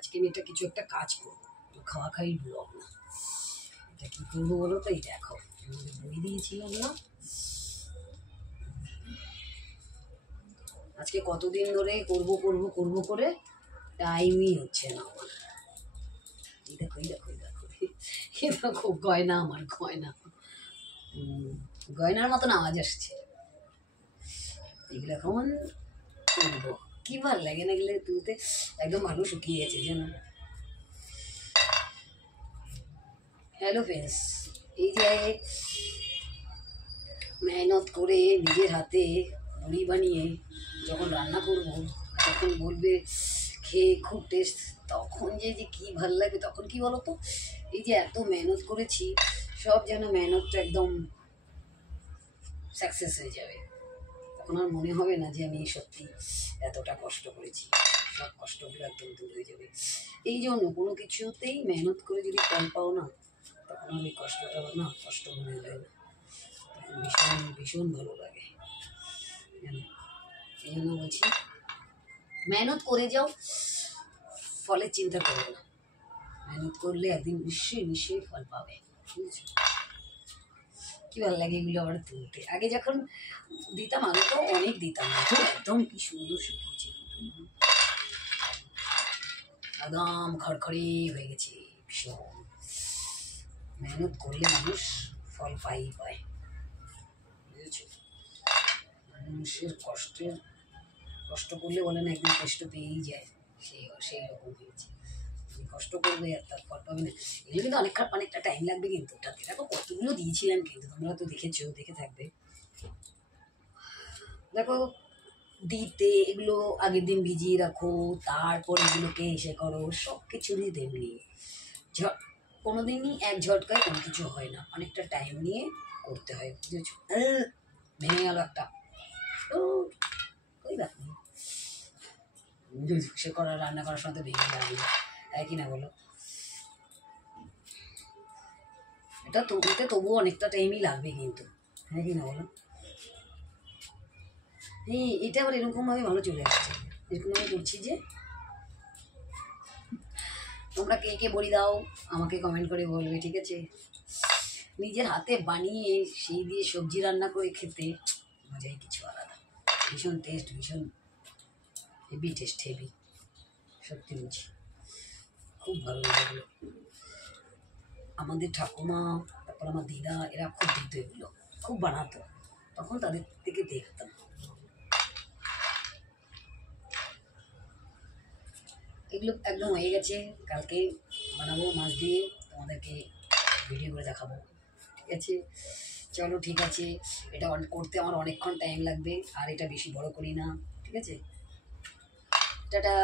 আজকে আমি এটা কিছু একটা কাজ করবো, খাওয়া খাই ব্লগ না। এটা কী করবো বলো তো? এই দেখো বই দিয়েছিলাম না, আজকে কতদিন ধরে করবো করবো করবো করে টাইমই হচ্ছে না আমার। এই দেখো এই দেখো এই দেখো এ দেখো গয়না, আমার গয়না, গয়নার মতন আওয়াজ আসছে। এগুলো এখন করবো, কি ভাল লাগে না এগুলো তুলতে, একদম ভালো শুকিয়ে গেছে যেন। হ্যালো ফ্রেন্ডস, এই যে মেহনত করে নিজের হাতে মুড়ি বানিয়ে যখন রান্না করবো, তখন বলবে খেয়ে খুব টেস্ট, তখন যে যে কী ভাল লাগবে। তখন কি বলো তো, এই যে এত মেহনত করেছি, সব যেন মেহনতটা একদম সাকসেস হয়ে যাবে। তখন আর মনে হবে না যে আমি সত্যি এতটা কষ্ট করেছি, সব কষ্টগুলো একদম দূর হয়ে যাবে। এই জন্য কোনো কিছুতেই মেহনত করে যদি ফল পাও না, তখন আর ওই কষ্টটা না কষ্ট মনে হয় না, তখন ভীষণ ভীষণ ভালো লাগে। এই জন্য বলছি মেহনত করে যাও, ফলের চিন্তা করো না। মেহনত করলে একদিন নিশ্চয়ই নিশ্চয়ই ফল পাবে, বুঝেছো? কি ভালো লাগে এগুলো আবার তুলতে। আগে যখন দিতাম, আগে তো অনেক দিতাম, একদম কি সুন্দর শুকিয়েছে, একদম খড়খড়ি হয়ে গেছে। ভীষণ মেহনত করলে মানুষ ফল পাই পায়, বুঝেছো? মানুষের কষ্ট করলে বলে না একদিন কষ্ট পেয়েই যায়, সেই রকম হয়েছে। কষ্ট করবে আর তার ফল পাবে না। এগুলো কিন্তু অনেকটা টাইম লাগবে, কিন্তু ওটাতে দেখো কতগুলো দিয়েছিলাম, কিন্তু তোমরা তো দেখেছো, দেখে থাকবে। দেখো দিতে এগুলো আগের দিন ভিজিয়ে রাখো, তারপর এগুলোকে এসে করো, সব কিছুরই তেমনি কোনো দিনই এক ঝটকায় কোনো কিছু হয় না, অনেকটা টাইম নিয়ে করতে হয়, বুঝেছো? ভেঙে গেল একটা, ওই ব্যাপার নেই, সে রান্না করার সময় তো ভেঙে যাবে, একই না বলো? এটা তবুও অনেকটা টাইমই লাগবে কিন্তু, হ্যাঁ কি না বলো? এটা আবার এরকমভাবে ভালো চলে আসছে, এরকমভাবে করছি যে তোমরা কে কে বড়ি দাও আমাকে কমেন্ট করে বলবে, ঠিক আছে? নিজের হাতে বানিয়ে সেই দিয়ে সবজি রান্না করে খেতে মজাই কিছু আলাদা, ভীষণ টেস্ট, ভীষণ হেভি টেস্ট, হেভি, সত্যি বলছি খুব ভালো লাগে। আমাদের ঠাকুমা, তারপর আমার দিদা, এরা খুব দিত, এগুলো খুব বানাতো, তখন তাদের থেকে দেখতাম। এগুলো একদম হয়ে গেছে, কালকে বানাবো মাছ দিয়ে, তোমাদেরকে ভিডিও করে দেখাবো, ঠিক আছে? চলো ঠিক আছে, এটা করতে আমার অনেকক্ষণ টাইম লাগবে, আর এটা বেশি বড় করি না, ঠিক আছে? টাটা।